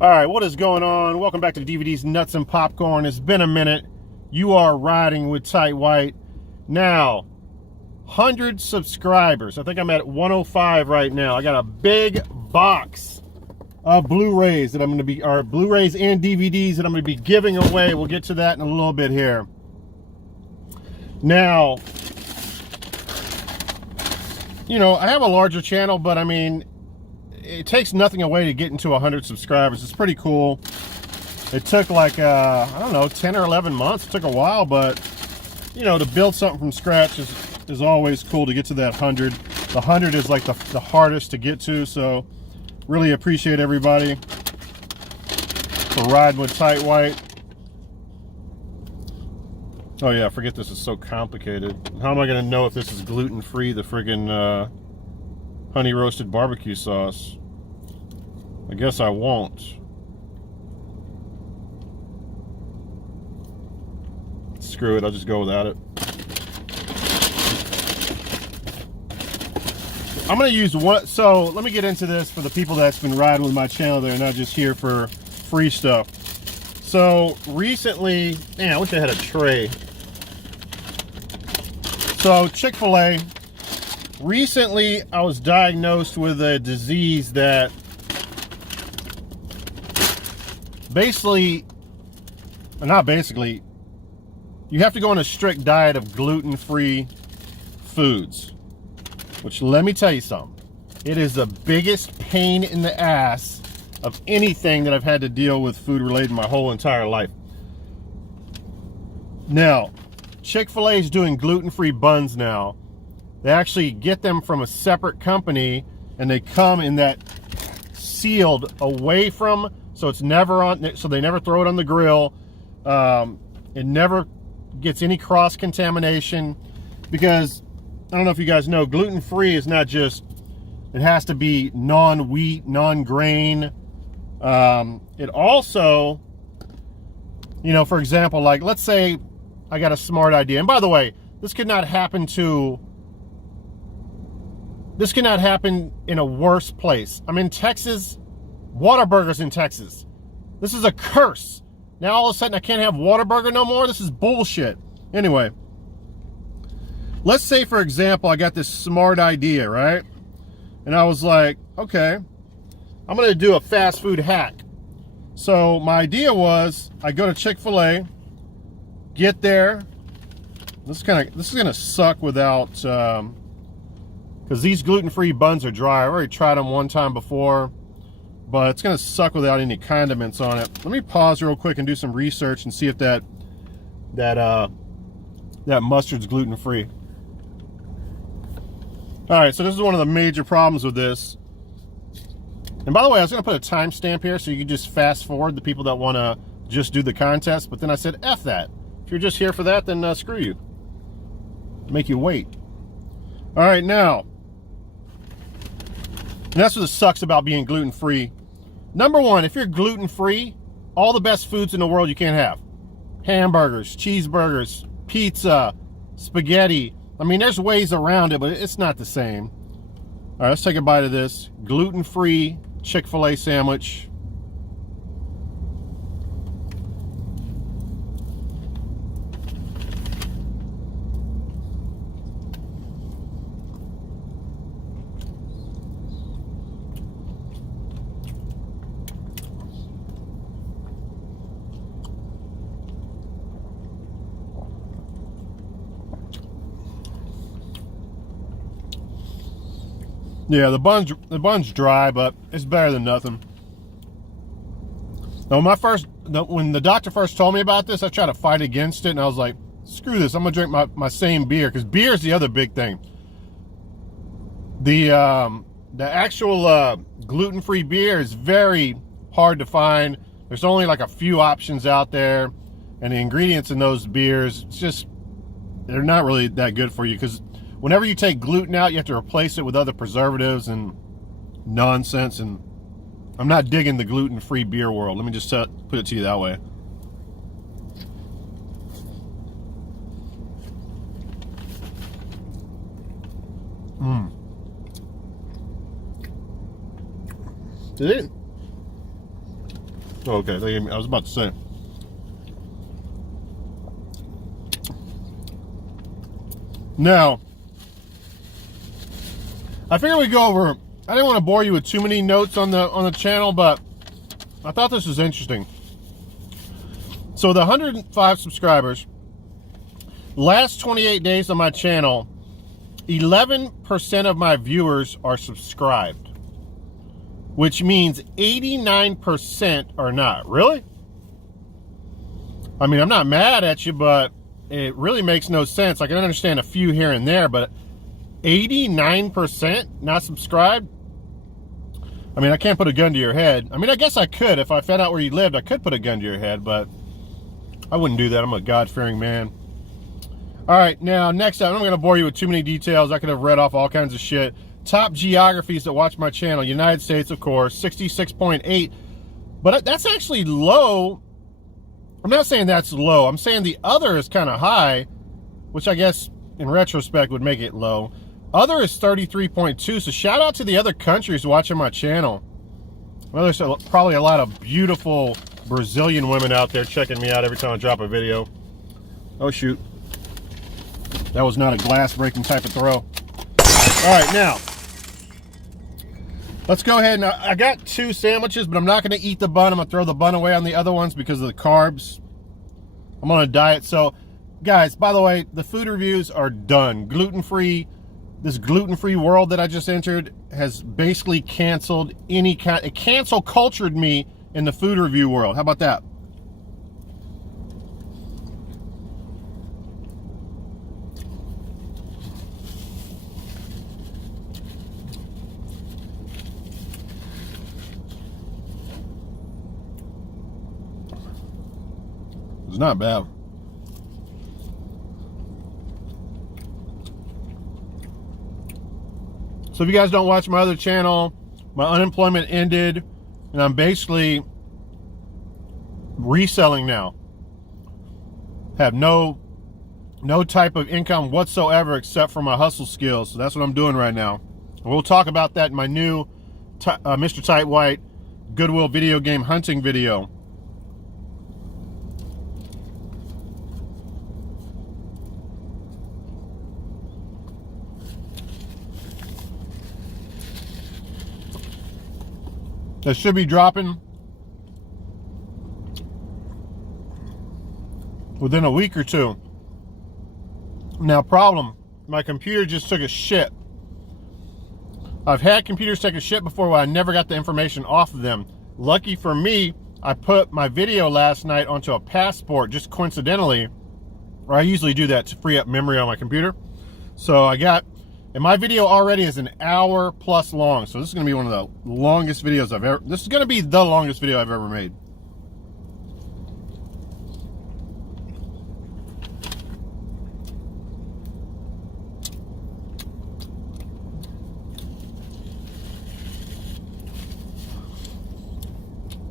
All right, what is going on? Welcome back to DVDs, Nuts, and Popcorn. It's been a minute. You are riding with Tight White. Now, 100 subscribers. I think I'm at 105 right now. I got a big box of Blu-rays that I'm going to be, or Blu-rays and DVDs that I'm going to be giving away. We'll get to that in a little bit here. Now, you know, I have a larger channel, but I mean, it takes nothing away to get into 100 subscribers. It's pretty cool. It took like, I don't know, 10 or 11 months. It took a while, but, you know, to build something from scratch is always cool to get to that 100. The 100 is like the hardest to get to, so really appreciate everybody for riding with Tight White. Oh yeah, forget this is so complicated. How am I going to know if this is gluten-free, the friggin' honey roasted barbecue sauce? I guess I won't. Screw it, I'll just go without it. I'm gonna use one. So let me get into this for the people that's been riding with my channel. They're not just here for free stuff. So recently, man, I wish I had a tray. So Chick-fil-A, recently I was diagnosed with a disease that basically, not basically, you have to go on a strict diet of gluten-free foods. Which, let me tell you something, it is the biggest pain in the ass of anything that I've had to deal with food related my whole entire life. Now, Chick-fil-A is doing gluten-free buns now. They actually get them from a separate company, and they come in that sealed away from, so it's never on, so they never throw it on the grill. It never gets any cross-contamination, because I don't know if you guys know, gluten-free is not just, it has to be non-wheat, non-grain. It also, you know, for example, like, let's say I got a smart idea. And by the way, this could not happen in a worse place. I'm in Texas. Whataburger's in Texas. This is a curse. Now all of a sudden I can't have Whataburger no more? This is bullshit. Anyway, let's say, for example, I got this smart idea, right? And I was like, okay, I'm gonna do a fast food hack. So my idea was, I go to Chick-fil-A, get there. This is gonna suck without, because these gluten-free buns are dry. I already tried them one time before, but it's gonna suck without any condiments on it. Let me pause real quick and do some research and see if that mustard's gluten-free. All right, so this is one of the major problems with this. And by the way, I was gonna put a timestamp here so you can just fast forward the people that wanna just do the contest, but then I said, F that. If you're just here for that, then screw you. Make you wait. All right, now, and that's what sucks about being gluten-free. Number one, if you're gluten-free, all the best foods in the world you can't have. Hamburgers, cheeseburgers, pizza, spaghetti. I mean, there's ways around it, but it's not the same. All right, let's take a bite of this gluten-free Chick-fil-A sandwich. Yeah, the bun's dry, but it's better than nothing. Now, when the doctor first told me about this, I tried to fight against it, and I was like, screw this, I'm gonna drink my same beer, because beer is the other big thing. The actual gluten-free beer is very hard to find. There's only like a few options out there, and the ingredients in those beers, it's just, they're not really that good for you, because whenever you take gluten out, you have to replace it with other preservatives and nonsense, and I'm not digging the gluten-free beer world. Let me just put it to you that way. Okay, I was about to say. Now, I figured we'd go over. I didn't want to bore you with too many notes on the channel, but I thought this was interesting. So the 105 subscribers, last 28 days on my channel, 11% of my viewers are subscribed, which means 89% are not. Really? I mean, I'm not mad at you, but it really makes no sense. I can understand a few here and there, but 89% not subscribed? I mean, I can't put a gun to your head. I mean, I guess I could. If I found out where you lived, I could put a gun to your head, but I wouldn't do that. I'm a God-fearing man. All right, now, next up, I'm not going to bore you with too many details. I could have read off all kinds of shit. Top geographies that watch my channel. United States, of course, 66.8. But that's actually low. I'm not saying that's low. I'm saying the other is kind of high, which I guess, in retrospect, would make it low. Other is 33.2, so shout out to the other countries watching my channel. Well, there's probably a lot of beautiful Brazilian women out there checking me out every time I drop a video. Oh, shoot. That was not a glass-breaking type of throw. All right, now, let's go ahead and I got 2 sandwiches, but I'm not going to eat the bun. I'm going to throw the bun away on the other ones because of the carbs. I'm on a diet. So, guys, by the way, the food reviews are done. Gluten-free. This gluten-free world that I just entered has basically canceled any kind. It cancel cultured me in the food review world. How about that? It's not bad. So if you guys don't watch my other channel, my unemployment ended, and I'm basically reselling now. Have no type of income whatsoever except for my hustle skills. So that's what I'm doing right now. And we'll talk about that in my new Mr. Tight White Goodwill video game hunting video. That should be dropping within a week or 2. Now, problem, my computer just took a shit. I've had computers take a shit before where I never got the information off of them. Lucky for me, I put my video last night onto a passport just coincidentally, or I usually do that to free up memory on my computer. So I got, and my video already is an hour plus long. So this is going to be one of the longest videos I've ever, this is going to be the longest video I've ever made.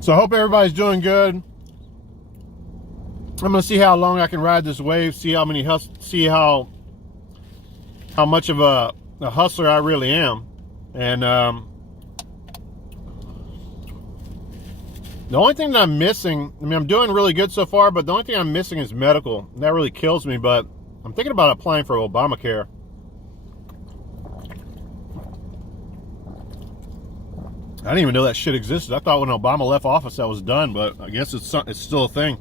So I hope everybody's doing good. I'm going to see how long I can ride this wave, see how many how much of a hustler I really am. And the only thing that I'm missing, I mean, I'm doing really good so far, but the only thing I'm missing is medical. And that really kills me, but I'm thinking about applying for Obamacare. I didn't even know that shit existed. I thought when Obama left office that was done, but I guess it's still a thing.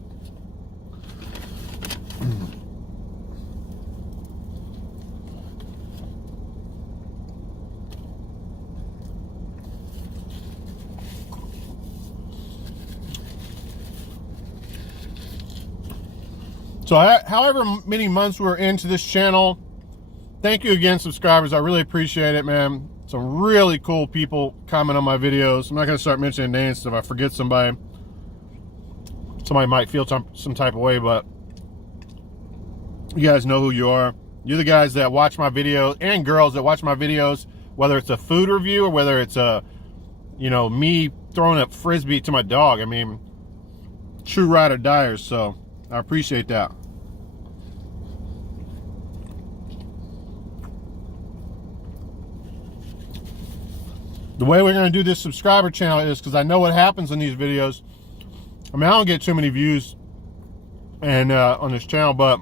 So however many months we're into this channel, thank you again, subscribers. I really appreciate it, man. Some really cool people comment on my videos. I'm not going to start mentioning names if I forget somebody. Somebody might feel some type of way, but you guys know who you are. You're the guys that watch my videos, and girls that watch my videos, whether it's a food review or whether it's a, you know, me throwing a Frisbee to my dog. I mean, true ride or diers, so I appreciate that. The way we're going to do this subscriber channel is, because I know what happens in these videos, I mean, I don't get too many views and on this channel, but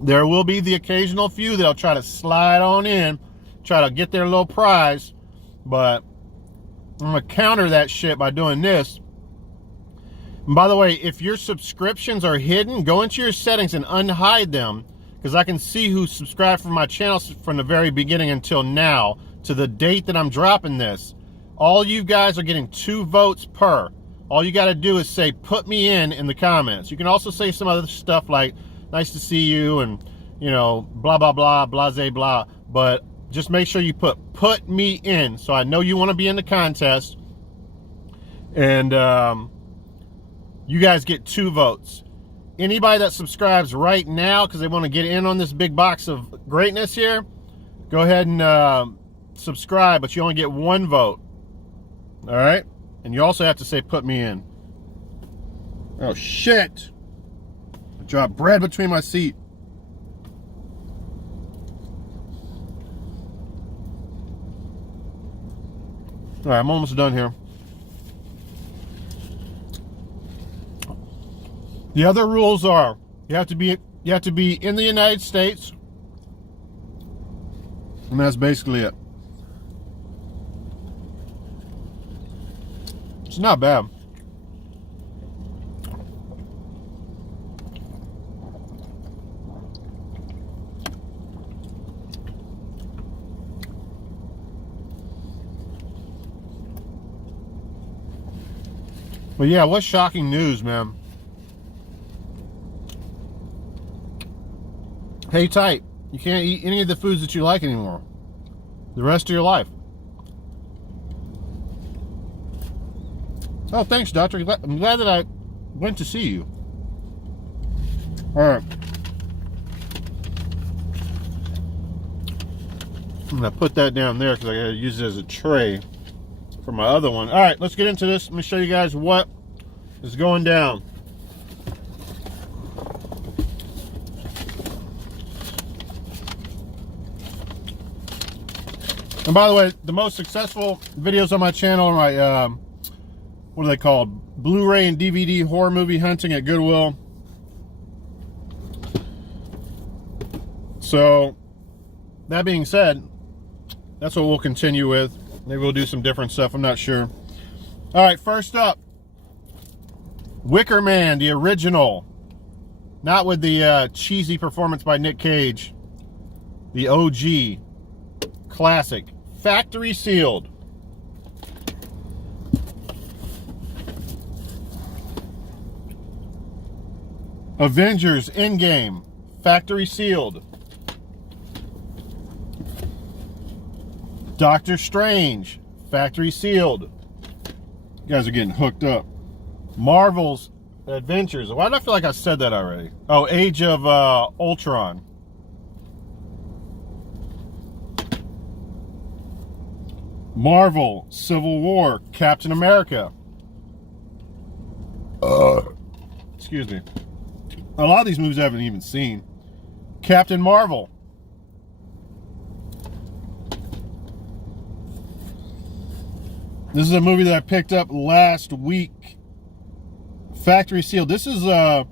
there will be the occasional few that'll try to slide on in, try to get their little prize. But I'm gonna counter that shit by doing this. And by the way, if your subscriptions are hidden, go into your settings and unhide them, because I can see who subscribed from my channel from the very beginning until now, to the date that I'm dropping this. All you guys are getting 2 votes per. All you got to do is say, put me in the comments. You can also say some other stuff like, nice to see you, and, you know, blah, blah, blah, blase, blah. But just make sure you put me in, so I know you want to be in the contest. And you guys get 2 votes. Anybody that subscribes right now because they want to get in on this big box of greatness here, go ahead and subscribe, but you only get 1 vote. All right? And you also have to say, put me in. Oh, shit. I dropped bread between my seat. All right, I'm almost done here. The other rules are you have to be in the United States, and that's basically it. It's not bad. But yeah, what shocking news, man. Hang tight. You can't eat any of the foods that you like anymore the rest of your life. Oh, thanks, doctor. I'm glad that I went to see you. All right. I'm going to put that down there because I got to use it as a tray for my other one. All right, let's get into this. Let me show you guys what is going down. And by the way, the most successful videos on my channel are my, what are they called? Blu-ray and DVD horror movie hunting at Goodwill. So, that being said, that's what we'll continue with. Maybe we'll do some different stuff, I'm not sure. All right, first up, Wicker Man, the original. Not with the cheesy performance by Nick Cage. The OG. Classic. Factory sealed. Avengers Endgame. Factory sealed. Doctor Strange. Factory sealed. You guys are getting hooked up. Marvel's Adventures. Why do I feel like I said that already? Oh, Age of Ultron. Marvel, Civil War, Captain America. Excuse me. A lot of these movies I haven't even seen. Captain Marvel. This is a movie that I picked up last week. Factory sealed. This is a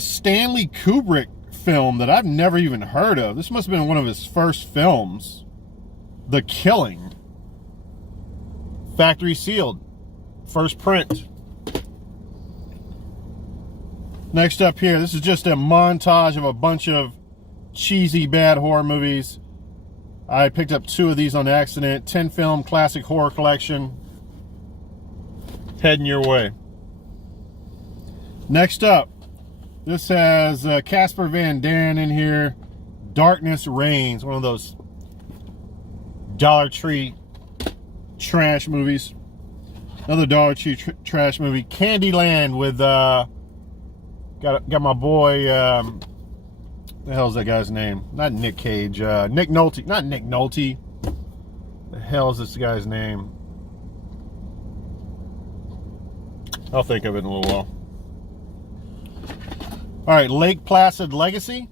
Stanley Kubrick film that I've never even heard of. This must have been one of his first films. The Killing. Factory sealed. First print. Next up here, this is just a montage of a bunch of cheesy bad horror movies. I picked up 2 of these on accident. 10 film classic horror collection. Heading your way. Next up, this has Casper Van Dien in here. Darkness Reigns, one of those Dollar Tree trash movies. Another Dollar Tree trash movie. Candyland with got my boy the hell's that guy's name? Not Nick Cage. Nick Nolte. Not Nick Nolte. The hell is this guy's name? I'll think of it in a little while. All right, Lake Placid Legacy.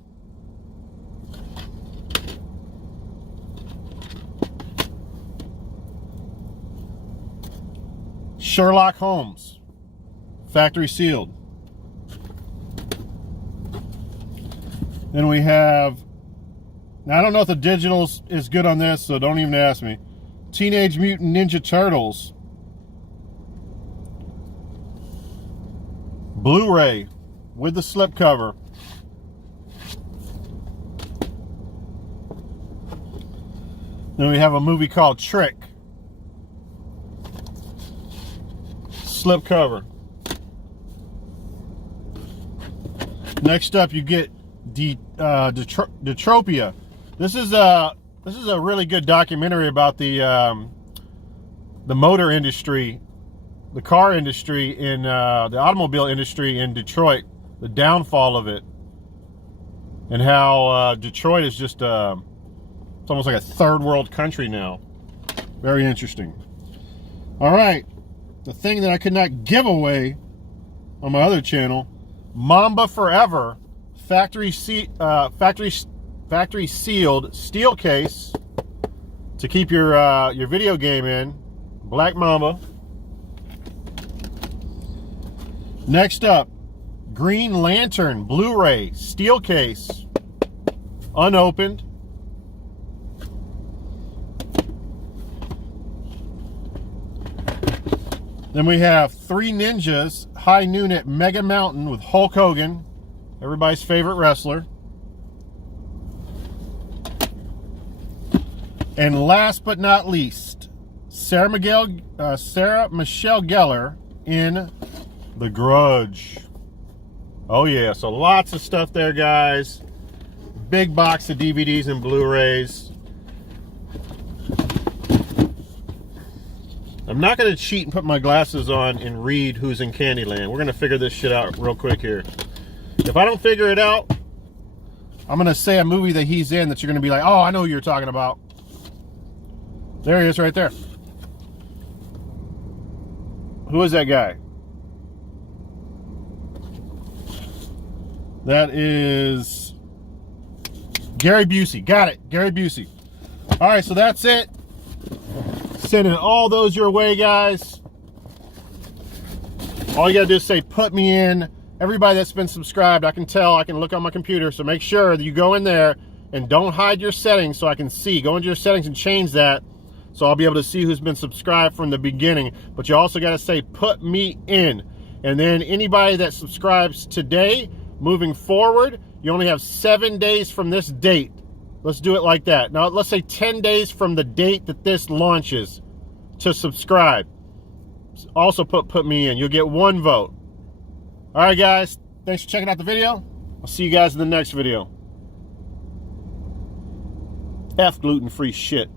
Sherlock Holmes. factory sealed. Then we have, now I don't know if the digital is good on this, so don't even ask me. Teenage Mutant Ninja Turtles. Blu-ray with the slipcover. Then we have a movie called Trick. Slipcover. Next up, you get Detropia. This is a really good documentary about the motor industry, the car industry in the automobile industry in Detroit, the downfall of it, and how Detroit is just it's almost like a third world country now. Very interesting. All right, the thing that I could not give away on my other channel, Mamba Forever factory sealed steel case to keep your video game in. Black Mamba. Next up, Green Lantern Blu-ray steel case, unopened. Then we have Three Ninjas High Noon at Mega Mountain with Hulk Hogan, everybody's favorite wrestler. And last but not least, Sarah Michelle Gellar in The Grudge. Oh yeah, so lots of stuff there, guys. Big box of DVDs and Blu-rays. I'm not going to cheat and put my glasses on and read who's in Candyland. We're going to figure this shit out real quick here. If I don't figure it out, I'm going to say a movie that he's in that you're going to be like, oh, I know who you're talking about. There he is right there. Who is that guy? That is Gary Busey. Got it. Gary Busey. All right, so that's it. Sending all those your way, guys. All you got to do is say, put me in. Everybody that's been subscribed, I can tell. I can look on my computer. So make sure that you go in there and don't hide your settings so I can see. Go into your settings and change that so I'll be able to see who's been subscribed from the beginning. But you also got to say, put me in. And then anybody that subscribes today, moving forward, you only have 7 days from this date. Let's do it like that. Now, let's say 10 days from the date that this launches to subscribe. Also put me in. You'll get 1 vote. All right, guys. Thanks for checking out the video. I'll see you guys in the next video. F gluten-free shit.